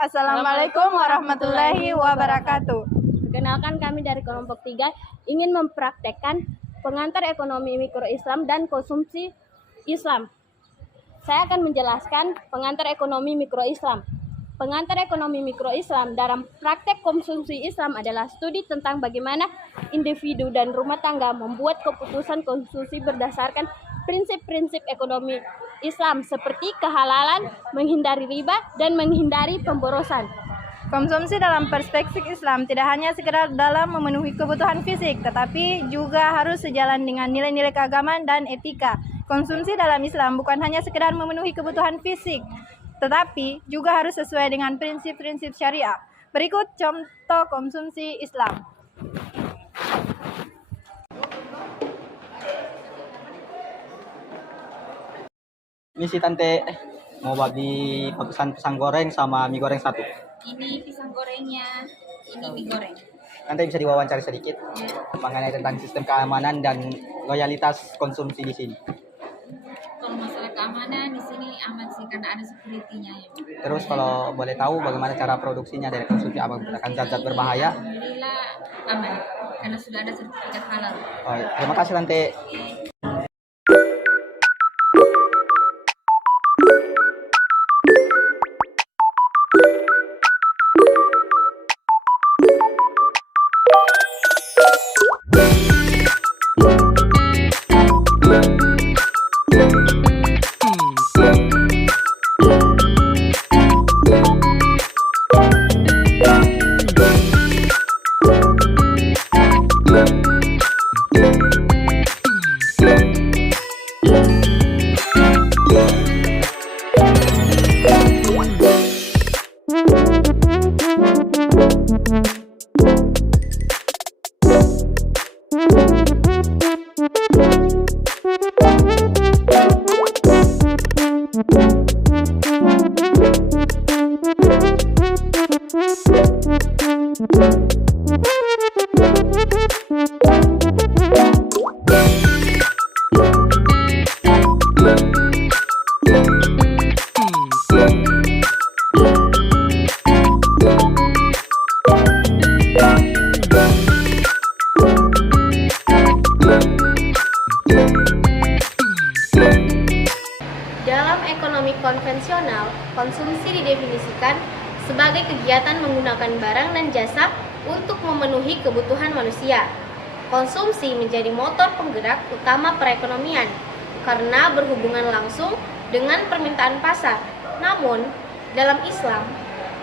Assalamualaikum warahmatullahi wabarakatuh. Perkenalkan, kami dari kelompok 3 ingin mempraktekkan pengantar ekonomi mikro Islam dan konsumsi Islam. Saya akan menjelaskan pengantar ekonomi mikro Islam. Pengantar ekonomi mikro Islam dalam praktek konsumsi Islam adalah studi tentang bagaimana individu dan rumah tangga membuat keputusan konsumsi berdasarkan prinsip-prinsip ekonomi Islam seperti kehalalan, menghindari riba, dan menghindari pemborosan. Konsumsi dalam perspektif Islam tidak hanya sekedar dalam memenuhi kebutuhan fisik, tetapi juga harus sejalan dengan nilai-nilai keagamaan dan etika. Konsumsi dalam Islam bukan hanya sekedar memenuhi kebutuhan fisik, tetapi juga harus sesuai dengan prinsip-prinsip syariah. Berikut contoh konsumsi Islam. Ini si Tante mau bagi pesan pisang goreng sama mie goreng satu. Ini pisang gorengnya, ini mie goreng. Tante bisa diwawancari sedikit mengenai tentang sistem keamanan dan loyalitas konsumsi di sini. Kalau masalah keamanan di sini aman sih karena ada security-nya ya. Terus kalau boleh tahu bagaimana cara produksinya dari konsumsi apa menggunakan zat-zat berbahaya? Alhamdulillah aman karena sudah ada sertifikat halal. Oh, terima kasih Tante. Dalam ekonomi konvensional, konsumsi didefinisikan sebagai kegiatan menggunakan barang dan jasa untuk memenuhi kebutuhan manusia. Konsumsi menjadi motor penggerak utama perekonomian karena berhubungan langsung dengan permintaan pasar. Namun, dalam Islam,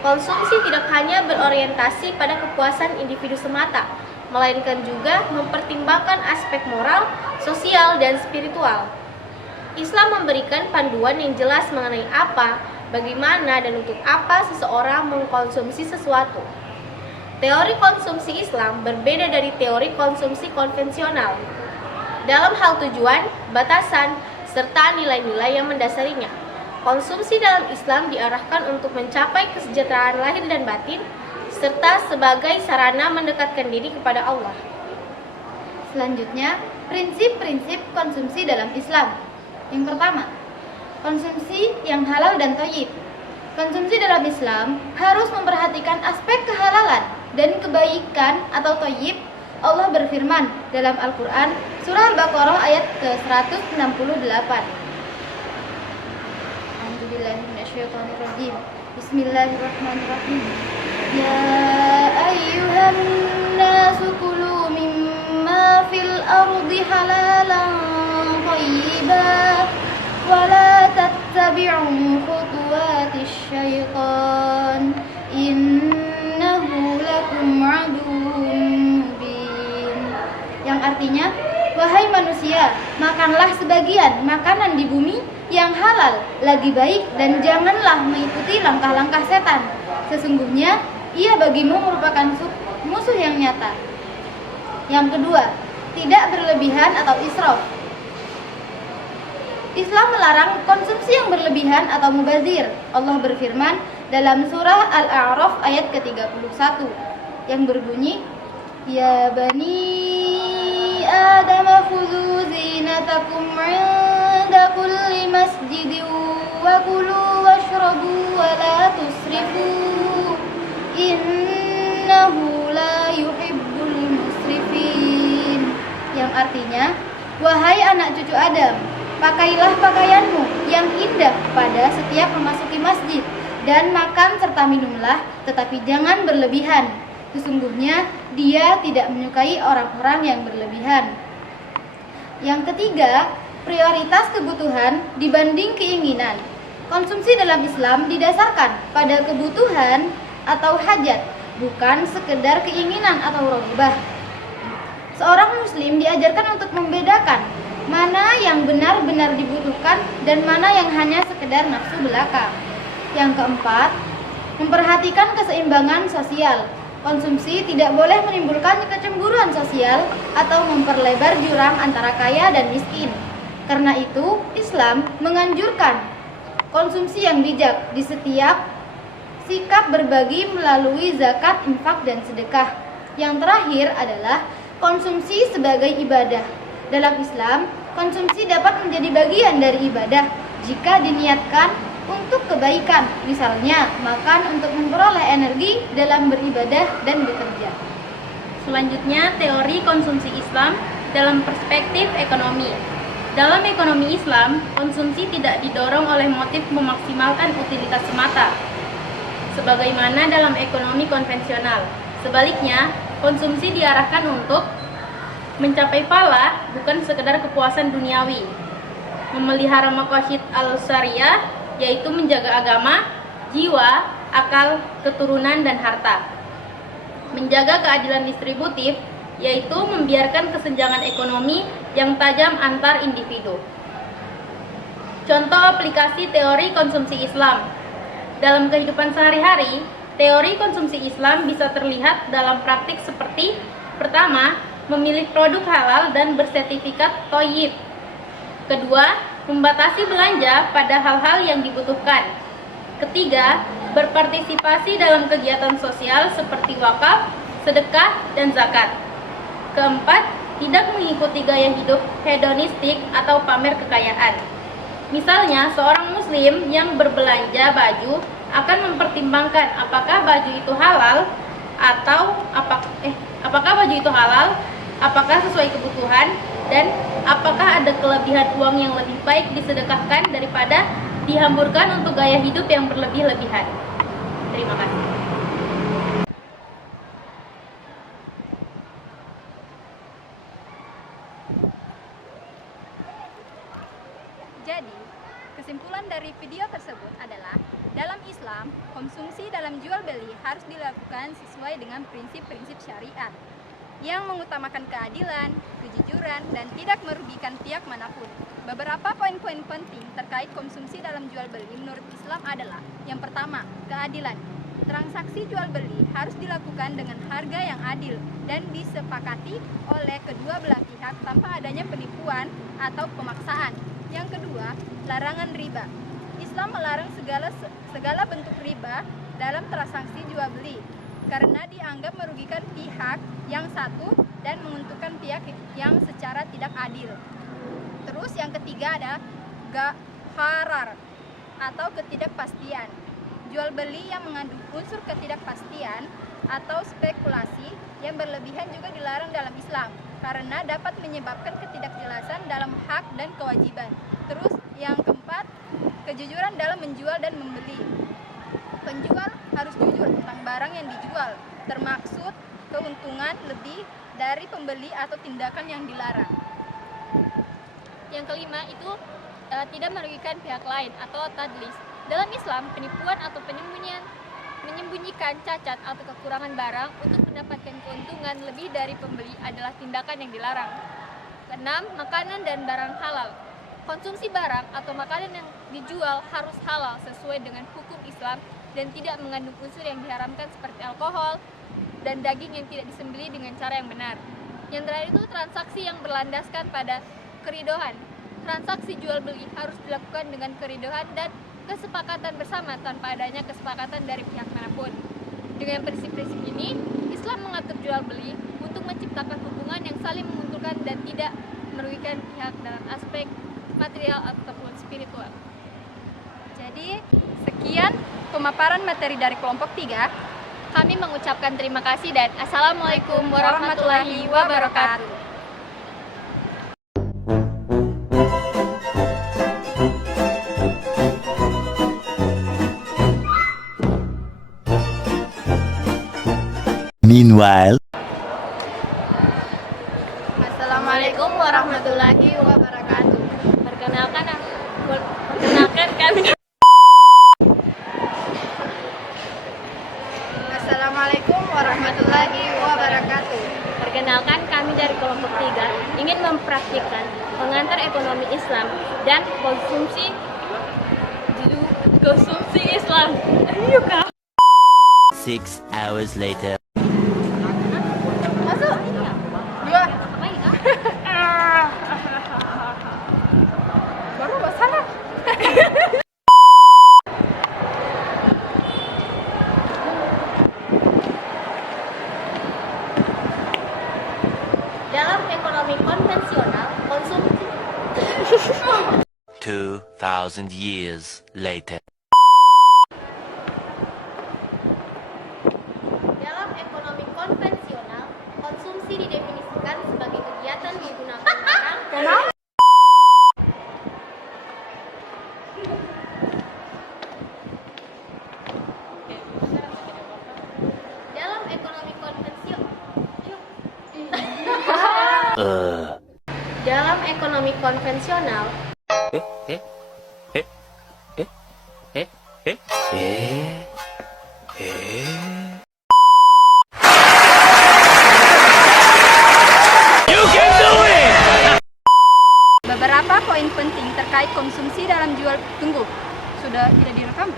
konsumsi tidak hanya berorientasi pada kepuasan individu semata, melainkan juga mempertimbangkan aspek moral, sosial, dan spiritual. Islam memberikan panduan yang jelas mengenai apa, bagaimana, dan untuk apa seseorang mengkonsumsi sesuatu. Teori konsumsi Islam berbeda dari teori konsumsi konvensional dalam hal tujuan, batasan, serta nilai-nilai yang mendasarinya. Konsumsi dalam Islam diarahkan untuk mencapai kesejahteraan lahir dan batin, serta sebagai sarana mendekatkan diri kepada Allah. Selanjutnya, prinsip-prinsip konsumsi dalam Islam. Yang pertama, konsumsi yang halal dan thayyib. Konsumsi dalam Islam harus memperhatikan aspek kehalalan dan kebaikan atau thayyib. Allah berfirman dalam Al-Quran, surah Al-Baqarah ayat ke-168. Alhamdulillahirrahmanirrahim. Bismillahirrahmanirrahim. Ya ayyuhan nasu kulu mimma fil ardi halalan thayyiban wa la tattabi'u khutuwatis syaitan innahu lakum aduwwun mubin. Yang artinya, wahai manusia, makanlah sebagian makanan di bumi yang halal lagi baik dan janganlah mengikuti langkah-langkah setan. Sesungguhnya ia bagimu merupakan musuh yang nyata. Yang kedua, tidak berlebihan atau israf. Islam melarang konsumsi yang berlebihan atau mubazir. Allah berfirman dalam surah Al-A'raf ayat ke-31 yang berbunyi, Ya bani Adam khudhu zinatakum 'inda kulli masjidin wa kulu washrabu wa la artinya, wahai anak cucu Adam, pakailah pakaianmu yang indah pada setiap memasuki masjid, dan makan serta minumlah, tetapi jangan berlebihan. Sesungguhnya dia tidak menyukai orang-orang yang berlebihan. Yang ketiga, prioritas kebutuhan dibanding keinginan. Konsumsi dalam Islam didasarkan pada kebutuhan atau hajat, bukan sekedar keinginan atau rogibah. Seorang muslim diajarkan untuk membedakan mana yang benar-benar dibutuhkan dan mana yang hanya sekedar nafsu belaka. Yang keempat, memperhatikan keseimbangan sosial. Konsumsi tidak boleh menimbulkan kecemburuan sosial atau memperlebar jurang antara kaya dan miskin. Karena itu, Islam menganjurkan konsumsi yang bijak di setiap sikap berbagi melalui zakat, infak, dan sedekah. Yang terakhir adalah konsumsi sebagai ibadah. Dalam Islam, konsumsi dapat menjadi bagian dari ibadah jika diniatkan untuk kebaikan, misalnya makan untuk memperoleh energi dalam beribadah dan bekerja. Selanjutnya, teori konsumsi Islam dalam perspektif ekonomi. Dalam ekonomi Islam, konsumsi tidak didorong oleh motif memaksimalkan utilitas semata, sebagaimana dalam ekonomi konvensional. Sebaliknya, konsumsi diarahkan untuk mencapai pala, bukan sekedar kepuasan duniawi. Memelihara maqasid al-syariah, yaitu menjaga agama, jiwa, akal, keturunan, dan harta. Menjaga keadilan distributif, yaitu membiarkan kesenjangan ekonomi yang tajam antar individu. Contoh aplikasi teori konsumsi Islam. Dalam kehidupan sehari-hari, teori konsumsi Islam bisa terlihat dalam praktik seperti: pertama, memilih produk halal dan bersertifikat thayyib. Kedua, membatasi belanja pada hal-hal yang dibutuhkan. Ketiga, berpartisipasi dalam kegiatan sosial seperti wakaf, sedekah, dan zakat. Keempat, tidak mengikuti gaya hidup hedonistik atau pamer kekayaan. Misalnya, seorang muslim yang berbelanja baju akan mempertimbangkan apakah baju itu halal apakah sesuai kebutuhan, dan apakah ada kelebihan uang yang lebih baik disedekahkan daripada dihamburkan untuk gaya hidup yang berlebih-lebihan. Terima kasih. Jadi, kesimpulan dari video tersebut adalah dalam Islam, konsumsi dalam jual beli harus dilakukan sesuai dengan prinsip-prinsip syariat yang mengutamakan keadilan, kejujuran, dan tidak merugikan pihak manapun. Beberapa poin-poin penting terkait konsumsi dalam jual beli menurut Islam adalah: yang pertama, keadilan. Transaksi jual beli harus dilakukan dengan harga yang adil dan disepakati oleh kedua belah pihak tanpa adanya penipuan atau pemaksaan. Yang kedua, larangan riba. Islam melarang segala bentuk riba dalam transaksi jual beli karena dianggap merugikan pihak yang satu dan menguntungkan pihak yang secara tidak adil. Terus yang ketiga ada gharar atau ketidakpastian. Jual beli yang mengandung unsur ketidakpastian atau spekulasi yang berlebihan juga dilarang dalam Islam karena dapat menyebabkan ketidakjelasan dalam hak dan kewajiban. Terus yang keempat, kejujuran dalam menjual dan membeli. Penjual harus jujur tentang barang yang dijual, termaksud keuntungan lebih dari pembeli atau tindakan yang dilarang. Yang kelima itu tidak merugikan pihak lain atau tadlis. Dalam Islam, penipuan atau menyembunyikan cacat atau kekurangan barang untuk mendapatkan keuntungan lebih dari pembeli adalah tindakan yang dilarang. Keenam, makanan dan barang halal. Konsumsi barang atau makanan yang dijual harus halal sesuai dengan hukum Islam dan tidak mengandung unsur yang diharamkan seperti alkohol dan daging yang tidak disembelih dengan cara yang benar. Yang terakhir itu transaksi yang berlandaskan pada keridoan. Transaksi jual beli harus dilakukan dengan keridoan dan kesepakatan bersama tanpa adanya kesepakatan dari pihak manapun. Dengan prinsip-prinsip ini, Islam mengatur jual beli untuk menciptakan hubungan yang saling menguntungkan dan tidak merugikan pihak dalam aspek material ataupun spiritual. Jadi, sekian pemaparan materi dari kelompok 3. Kami mengucapkan terima kasih dan Assalamualaikum warahmatullahi wabarakatuh. Meanwhile, Assalamualaikum warahmatullahi wabarakatuh. Perkenalkan kami. Assalamualaikum warahmatullahi wabarakatuh. Perkenalkan kami dari kelompok 3 ingin mempraktikkan pengantar ekonomi Islam dan konsumsi Islam. Ayo Kak. 6 hours later. Masuk. Dua. Baru salah. Dalam ekonomi konvensional, konsumsi 2,000 years later. Dalam ekonomi konvensional, konsumsi didefinisikan sebagai kegiatan menggunakan barang. Dalam ekonomi konvensional, dalam ekonomi konvensional, Beberapa poin penting terkait konsumsi dalam jual. Tunggu, sudah tidak direkam?